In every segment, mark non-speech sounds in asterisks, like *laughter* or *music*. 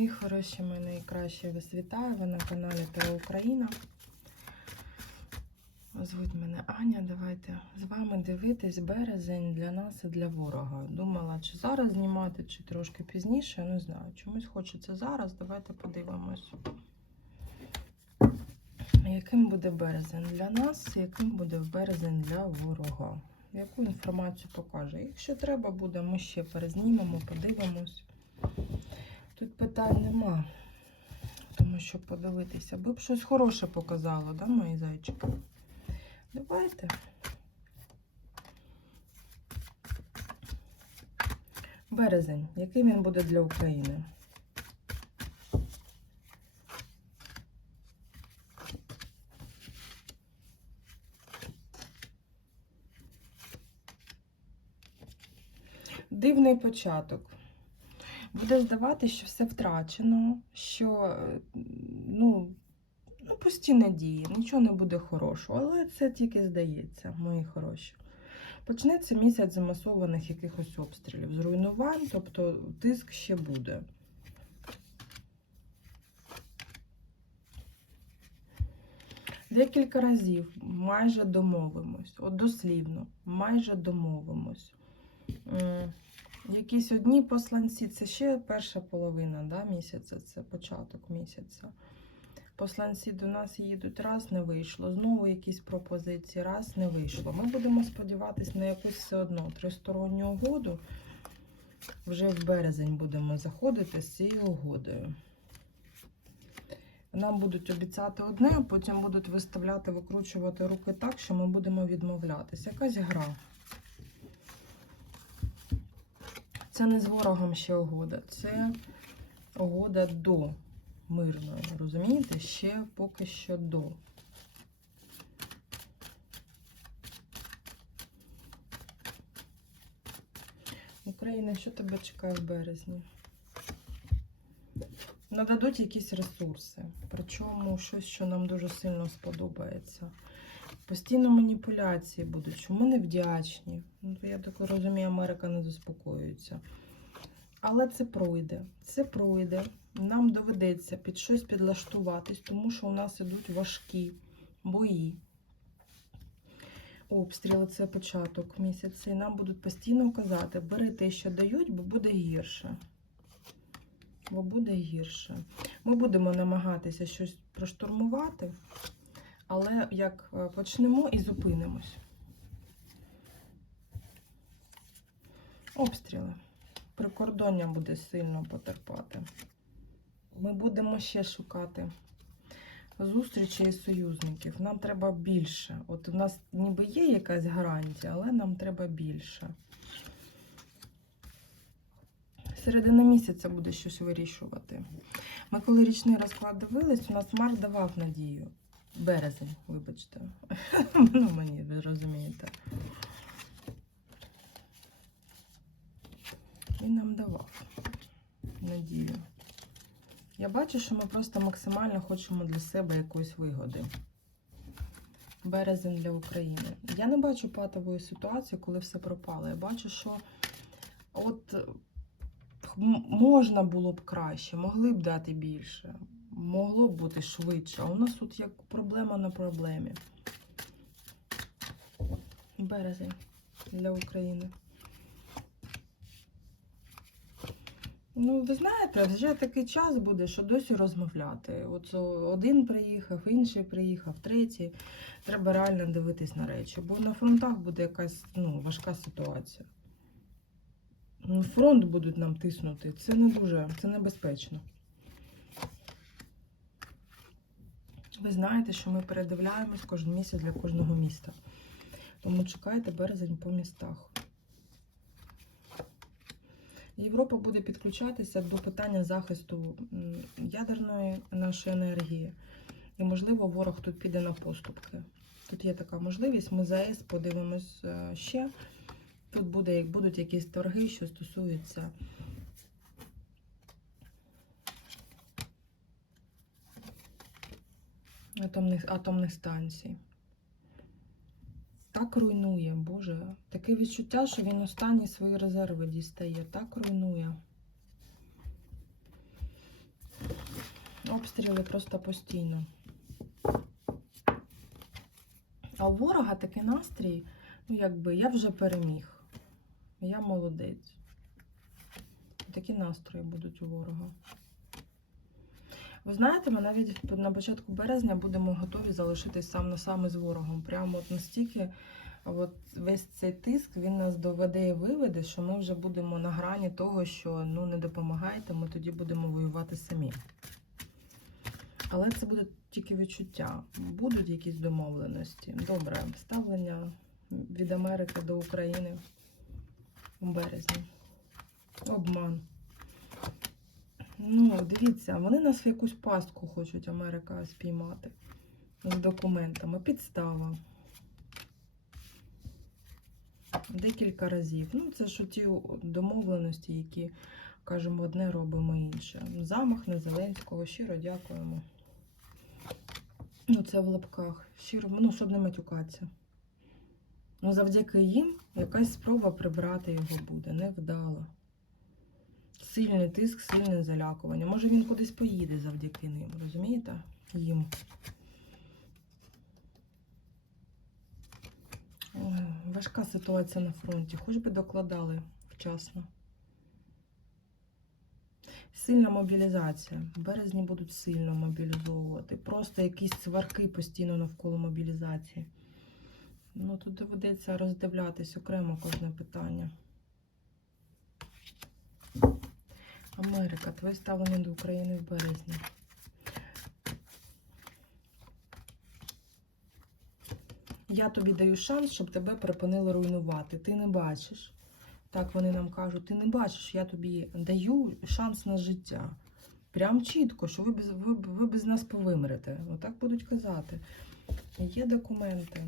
Мої хороші, мої найкращі вас вітаю. Ви на каналі Тео Україна. Звуть мене Аня. Давайте з вами дивитись березень для нас і для ворога. Думала, чи зараз знімати, чи трошки пізніше. Не знаю. Чомусь хочеться зараз. Давайте подивимось. Яким буде березень для нас, яким буде березень для ворога? Яку інформацію покаже? Якщо треба буде, ми ще перезнімемо, подивимось. Тут питань нема, тому що подивитися. Би б щось хороше показало, да, мої зайчики? Давайте. Березень. Який він буде для України? Дивний початок. Буде здаватися, що все втрачено, що е, ну, ну, постійна дія, нічого не буде хорошого. Але це тільки здається, мої хороші. Почнеться місяць замасованих якихось обстрілів, зруйнувань, тобто тиск ще буде. Декілька разів майже домовимось, от дослівно, майже домовимось. Якісь одні посланці, це ще перша половина да, місяця, це початок місяця. Посланці до нас їдуть, раз не вийшло, знову якісь пропозиції, раз не вийшло. Ми будемо сподіватися на якусь все одно тристоронню угоду. Вже в березень будемо заходити з цією угодою. Нам будуть обіцяти одне, а потім будуть виставляти, викручувати руки так, що ми будемо відмовлятися. Якась гра. Це не з ворогом ще угода, це угода до мирної. Розумієте? Ще поки що до. Україна, що тебе чекає в березні? Нададуть якісь ресурси, причому щось, що нам дуже сильно сподобається. Постійно маніпуляції будуть, ми не вдячні. Ну, я так розумію, Америка не заспокоюється. Але це пройде. Це пройде. Нам доведеться під щось підлаштуватись, тому що у нас ідуть важкі бої. Обстріли це початок місяця. І нам будуть постійно казати, бери те, що дають, бо буде гірше. Бо буде гірше. Ми будемо намагатися щось проштурмувати, але як е, почнемо і зупинимось. Обстріли. Прикордоння буде сильно потерпати. Ми будемо ще шукати зустрічі і союзників. Нам треба більше. От у нас ніби є якась гарантія, але нам треба більше. Середина місяця буде щось вирішувати. Ми коли річний розклад дивились, у нас Марс давав надію. Березень, вибачте. *laughs* Ну, мені, ви розумієте. Він нам давав надію. Я бачу, що ми просто максимально хочемо для себе якоїсь вигоди. Березень для України. Я не бачу патової ситуації, коли все пропало. Я бачу, що от можна було б краще, могли б дати більше, могло бути швидше. А у нас тут як проблема на проблемі. Березень для України. Ну, ви знаєте, вже такий час буде, що досі розмовляти. От один приїхав, інший приїхав, третій. Треба реально дивитись на речі, бо на фронтах буде якась ну, важка ситуація. Ну, Фронт будуть нам тиснути. Це не дуже, це небезпечно. Ви знаєте, що ми передивляємось кожен місяць для кожного міста. Тому чекайте березень по містах. Європа буде підключатися до питання захисту ядерної нашої енергії. І, можливо, ворог тут піде на поступки. Тут є така можливість. Ми за ЕС подивимось е, ще. Тут буде, будуть якісь торги, що стосуються атомних, атомних станцій. Так руйнує, Боже. Таке відчуття, що він останні свої резерви дістає. Так руйнує. Обстріли просто постійно. А у ворога такий настрій, ну якби я вже переміг. Я молодець. Такі настрої будуть у ворога. Ви знаєте, ми навіть на початку березня будемо готові залишитись сам на сам із ворогом. Прямо от настільки от весь цей тиск він нас доведе і виведе, що ми вже будемо на грані того, що ну не допомагайте, ми тоді будемо воювати самі. Але це буде тільки відчуття. Будуть якісь домовленості. Добре, ставлення від Америки до України у березні. Обман. Ну, дивіться, вони нас в якусь пастку хочуть Америка спіймати з документами. Підстава. Декілька разів. Ну, це ж ті домовленості, які кажемо одне, робимо інше. Замах на Зеленського. Щиро дякуємо. Ну, це в лапках. Щиро, ну, щоб не матюкатися. Ну, завдяки їм якась спроба прибрати його буде. Невдало. Сильний тиск, сильне залякування. Може він кудись поїде завдяки ним, розумієте? Їм. Важка ситуація на фронті. Хоч би докладали вчасно. Сильна мобілізація. В березні будуть сильно мобілізовувати. Просто якісь сварки постійно навколо мобілізації. Ну, тут доведеться роздивлятись окремо кожне питання. Америка, твоє ставлення до України в березні. Я тобі даю шанс, щоб тебе припинили руйнувати. Ти не бачиш. Так вони нам кажуть, ти не бачиш, я тобі даю шанс на життя. Прям чітко, що ви без, ви, ви без нас повимрете. Отак будуть казати. Є документи.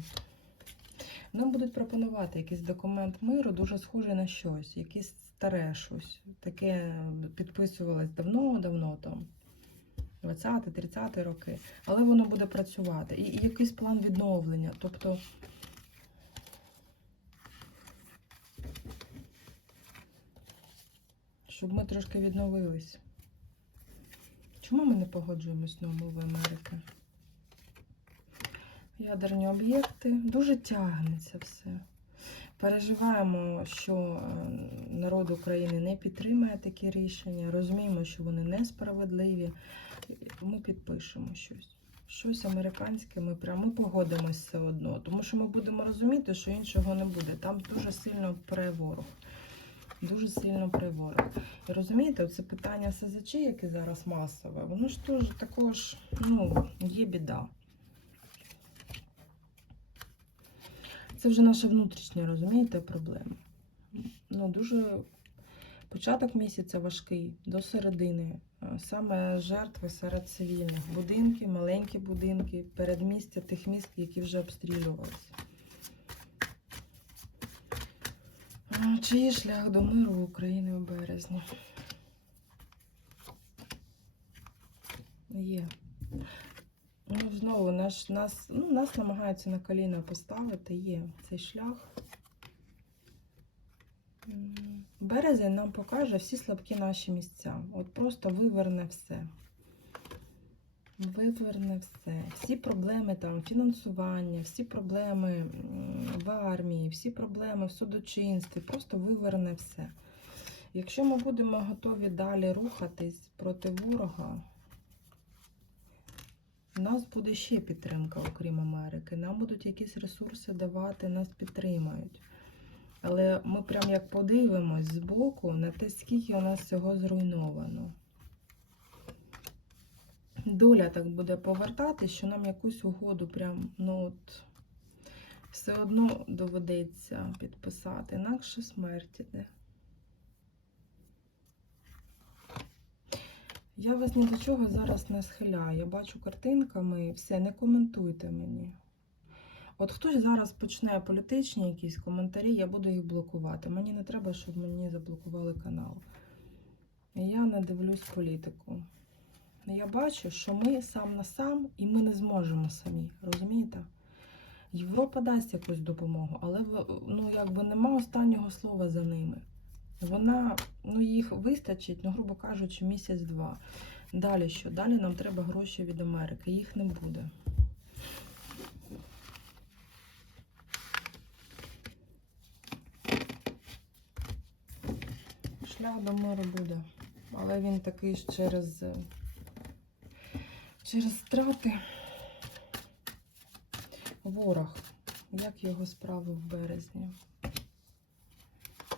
Нам будуть пропонувати якийсь документ миру, дуже схожий на щось, якесь старе щось. Таке підписувалось давно-давно там. 20-30 роки, але воно буде працювати. І, і якийсь план відновлення. Тобто щоб ми трошки відновились. Чому ми не погоджуємось на умови Америки? Ядерні об'єкти. Дуже тягнеться все. Переживаємо, що е, народ України не підтримає такі рішення. Розуміємо, що вони несправедливі. Ми підпишемо щось. Щось американське, ми прямо ми погодимось все одно. Тому що ми будемо розуміти, що іншого не буде. Там дуже сильно пре ворог. Дуже сильно пре ворог. І розумієте, це питання СЗЧ, яке зараз масове, воно ж теж також ну, є біда. Це вже наша внутрішня, розумієте, проблема. Ну, дуже початок місяця важкий до середини. Саме жертви серед цивільних. Будинки, маленькі будинки, передмістя тих міст, які вже обстрілювалися. А, Чи є шлях до миру в Україні у березні? Є. Знову наш, нас, ну, нас намагаються на коліна поставити. Є цей шлях. Березень нам покаже всі слабкі наші місця. От просто виверне все. Виверне все. Всі проблеми там фінансування, всі проблеми в армії, всі проблеми в судочинстві. Просто виверне все. Якщо ми будемо готові далі рухатись проти ворога, у нас буде ще підтримка, окрім Америки. Нам будуть якісь ресурси давати, нас підтримають. Але ми прям як подивимось збоку на те, скільки у нас всього зруйновано. Доля так буде повертати, що нам якусь угоду прям, ну от, все одно доведеться підписати, інакше смерть Я вас ні до чого зараз не схиляю. Я бачу картинками все, не коментуйте мені. От хтось зараз почне політичні якісь коментарі, я буду їх блокувати. Мені не треба, щоб мені заблокували канал. Я не дивлюсь політику. Я бачу, що ми сам на сам і ми не зможемо самі. Розумієте? Європа дасть якусь допомогу, але ну, якби нема останнього слова за ними. Вона, ну, їх вистачить, ну, грубо кажучи, місяць-два. Далі що? Далі нам треба гроші від Америки. Їх не буде. Шлях до миру буде. Але він такий ж через, через страти. Ворог. Як його справи в березні?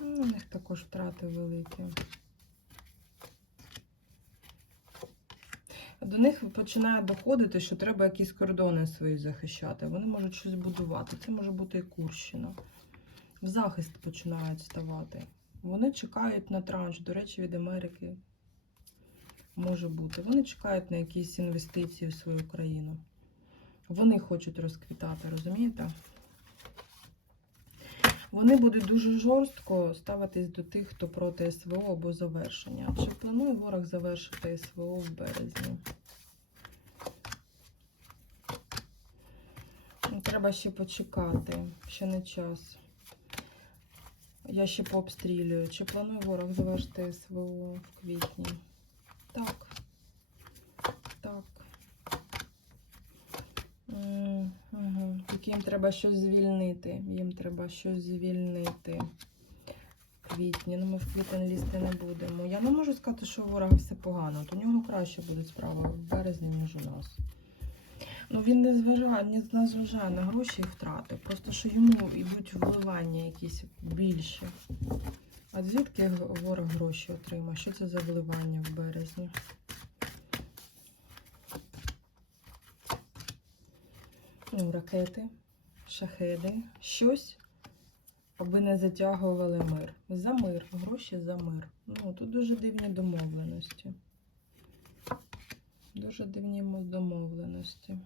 Ну, у них також втрати великі. До них починає доходити, що треба якісь кордони свої захищати. Вони можуть щось будувати. Це може бути і Курщина. В захист починають ставати. Вони чекають на транш, до речі, від Америки може бути. Вони чекають на якісь інвестиції в свою країну. Вони хочуть розквітати, розумієте? Вони будуть дуже жорстко ставитись до тих, хто проти СВО або завершення. Чи планує ворог завершити СВО в березні? Ну, Треба ще почекати, ще не час. Я ще пообстрілюю. Чи планує ворог завершити СВО в квітні? Так. Так. Тільки їм треба щось звільнити. Їм треба щось звільнити. Квітні. Ну, ми в квітень лізти не будемо. Я не можу сказати, що у ворога все погано. От у нього краще буде справа в березні, ніж у нас. Ну, він не зважає, не зважає на гроші і втрати. Просто що йому йдуть вливання якісь більші. А звідки ворог гроші отримає? Що це за вливання в березні? Ну, ракети, шахеди, щось, аби не затягували мир. За мир, гроші за мир. Ну, тут дуже дивні домовленості. Дуже дивні домовленості.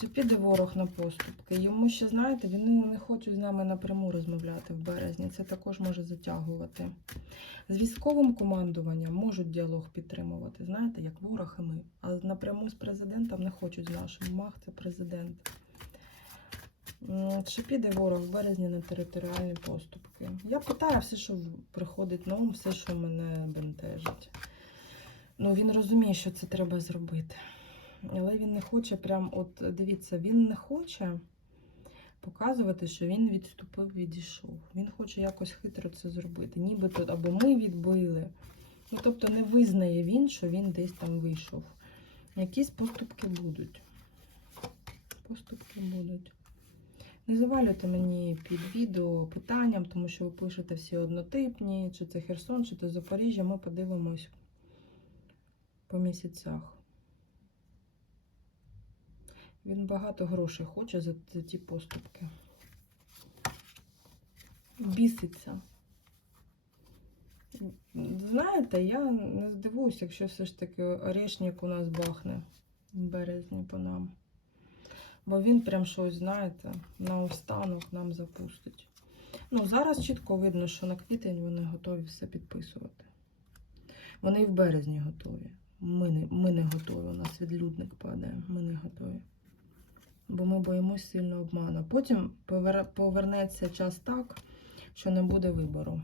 Чи піде ворог на поступки? Йому ще, знаєте, він не хоче з нами напряму розмовляти в березні. Це також може затягувати. З військовим командуванням можуть діалог підтримувати, знаєте, як ворог і ми. А напряму з президентом не хочуть з нашим. Мах це президент. Чи піде ворог в березні на територіальні поступки? Я питаю все, що приходить на ум, все, що мене бентежить. Ну, він розуміє, що це треба зробити. Але він не хоче прям, от дивіться, він не хоче показувати, що він відступив, відійшов. Він хоче якось хитро це зробити. Нібито або ми відбили. Ну, тобто не визнає він, що він десь там вийшов. Якісь поступки будуть. Поступки будуть. Не завалюйте мені під відео питанням, тому що ви пишете всі однотипні, чи це Херсон, чи це Запоріжжя. Ми подивимось по місяцях. Він багато грошей хоче за, за ті поступки. Біситься. Знаєте, я не здивуюся, якщо все ж таки орешник у нас бахне в березні по нам. Бо він прям щось, знаєте, на останок нам запустить. Ну, зараз чітко видно, що на квітень вони готові все підписувати. Вони і в березні готові. Ми не, ми не готові. У нас відлюдник падає. Ми не готові. Бо ми боїмось сильно обману. Потім повернеться час так, що не буде вибору.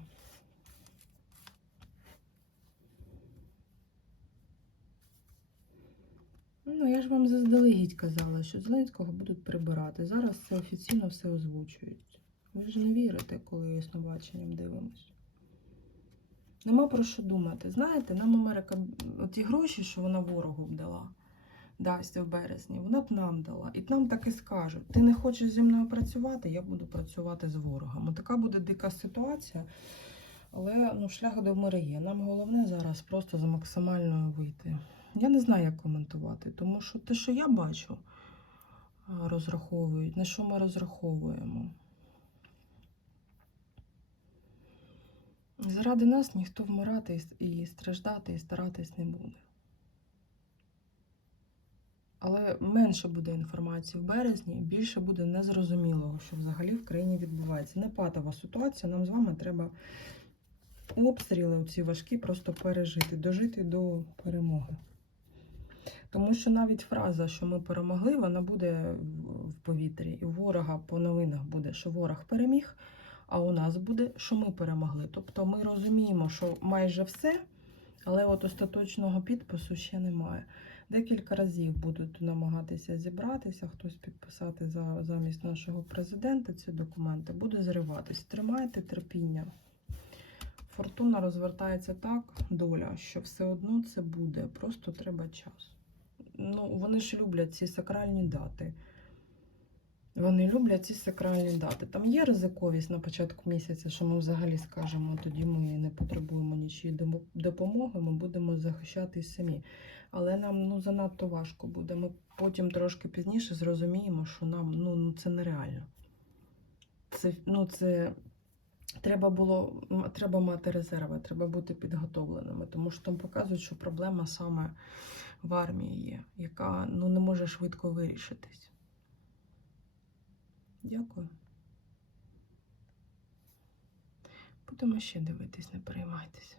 Ну, я ж вам заздалегідь казала, що Зеленського будуть прибирати. Зараз це офіційно все озвучують. Ви ж не вірите, коли яснобаченням дивимось. Нема про що думати. Знаєте, нам Америка ті гроші, що вона ворогу б дала, дасть в березні, вона б нам дала. І нам так і скажуть: ти не хочеш зі мною працювати, я буду працювати з ворогом. Така буде дика ситуація. Але ну, шлях до миру є. Нам головне зараз просто за максимальною вийти. Я не знаю, як коментувати, тому що те, що я бачу, розраховують, на що ми розраховуємо. Заради нас ніхто вмирати і страждати, і старатись не буде. Але менше буде інформації в березні, більше буде незрозумілого, що взагалі в країні відбувається. Не патова ситуація, нам з вами треба обстріли ці важкі просто пережити, дожити до перемоги. Тому що навіть фраза, що ми перемогли, вона буде в- повітрі. І ворога по новинах буде, що ворог переміг, а у нас буде, що ми перемогли. Тобто ми розуміємо, що майже все, Але от остаточного підпису ще немає. Декілька разів будуть намагатися зібратися, хтось підписати за, замість нашого президента ці документи, буде зриватись. Тримайте терпіння. Фортуна розвертається так, доля, що все одно це буде, просто треба час. Ну, вони ж люблять ці сакральні дати. Вони люблять ці сакральні дати. Там є ризиковість на початку місяця, що ми взагалі скажемо, тоді ми не потребуємо домо- допомоги, ми будемо захищатись самі. Але нам ну, занадто важко буде. Ми потім трошки пізніше зрозуміємо, що нам ну, ну, це нереально. Це, ну, це треба було треба мати резерви, треба бути підготовленими, тому що там показують, що проблема саме в армії є, яка ну, не може швидко вирішитись. Дякую. Будемо ще дивитись, не переймайтеся.